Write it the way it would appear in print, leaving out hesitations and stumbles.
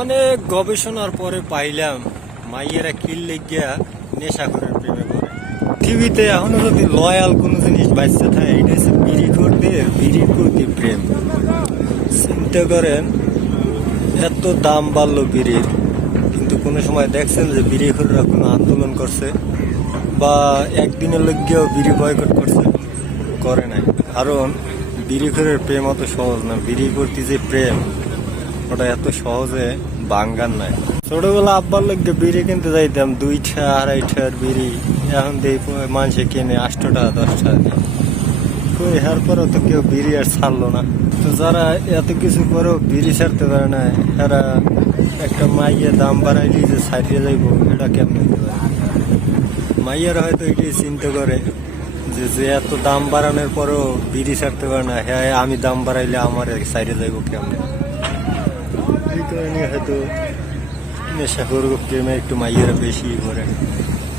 অনেক গবেষণার পরে পাইলাম মাইয়েরা কিল্লে গিয়া নেশাখোরের প্রেমে পড়ে। পৃথিবীতে এখনো যদি লয়াল কোনো জিনিস বাঁচতে থাকে এটা হচ্ছে বিড়ির প্রতি প্রেম। চিন্তা করেন, এত দাম বাড়লো বিড়ির, কিন্তু কোনো সময় দেখছেন যে বিড়িখোররা কোনো আন্দোলন করছে বা একদিনের লগিয়াও বিড়ি বয়কট করছে? করে নাই। কারণ বিড়িখোরের প্রেম অত সহজ না। বিড়ির প্রতি যে প্রেম ওটা এত সহজে বাঙ্গার নাই। ছোটবেলা আব্বার লোককে বিড়ি কিনতে যাইতাম 2টা 2.5টার বিড়ি, এখন দেই মানুষে কিনে 8 টাকা 10 টাকা দিয়ে। কই হার পরেও তো কেউ বিড়ি আর ছাড়লো না। তো যারা এত কিছু করেও বিড়ি ছাড়তে পারে না, এরা একটা মাইয়ে দাম বাড়াইলি যে ছাড়িয়ে যাইব, এটা কেমন হইতে পারে? মাইয়ারা হয়তো এটাই চিন্তা করে যে এত দাম বাড়ানোর পরেও বিড়ি ছাড়তে পারে না, হ্যাঁ আমি দাম বাড়াইলে আমার সাইডে যাইব কেমন। এই কারণে হয়তো নেশাখোর প্রেমে একটু মাইয়েরা বেশি করে।